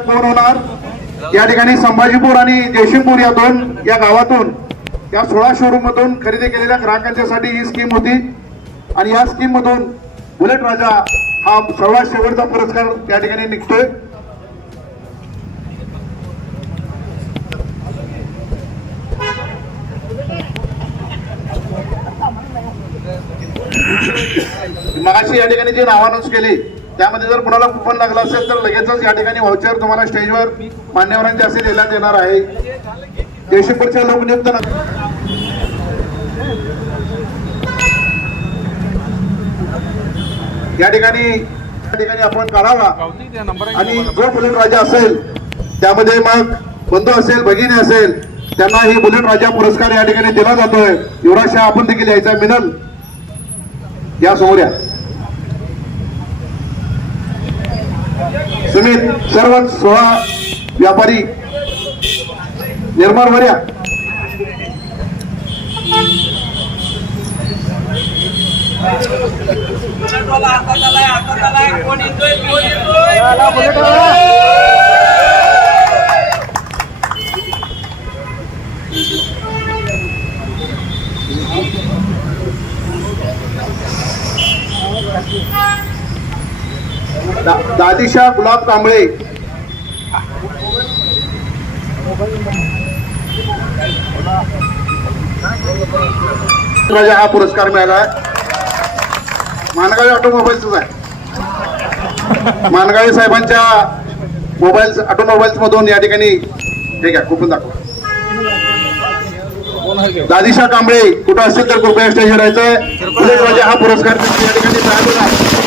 कोण होणार या ठिकाणी संभाजीपूर आणि जयसिंगपूर या गावातून या 16 शोरूम मधून खरेदी केलेल्या ग्राहकांच्यासाठी ही स्कीम होती आणि या स्कीम मधून बुलेट राजा हा सर्वात शेवटचा पुरस्कार या ठिकाणी निघतोय। मगाशी या ठिकाणी जे नाव अनाउन्स केली त्यामध्ये जर कोणाला कुपन लागला असेल तर लगेचच या ठिकाणी व्हाउचर तुम्हाला स्टेजवर मान्यवरांच्या हस्ते देण्यात येणार आहे। जयसिंगपूरच्या लोकनियुक्त या ठिकाणी आपण करावा आणि जो बुलेट राजा असेल त्यामध्ये मग बंधू असेल भगिनी असेल त्यांना ही बुलेट राजा पुरस्कार या ठिकाणी दिला जातोय। युवराज शाह आपण देखील यायचा मिनल या समोर या। सुमित सर्व 16 व्यापारी निर्मळ वर्या दादीशाह गुलाब कांबळे राजा हा पुरस्कार मिळाला आहे। मानगावे ऑटोमोबाईल्स आहे। मानगावे साहेबांच्या ऑटोमोबाईल्स मधून या ठिकाणी ठीक आहे कुपन दाखवा। दादीशाह कांबळे कुठं असेल तर कृपया स्टेजवर यायचंय। बुलेट राजा हा पुरस्कार या ठिकाणी मिळालेला आहे।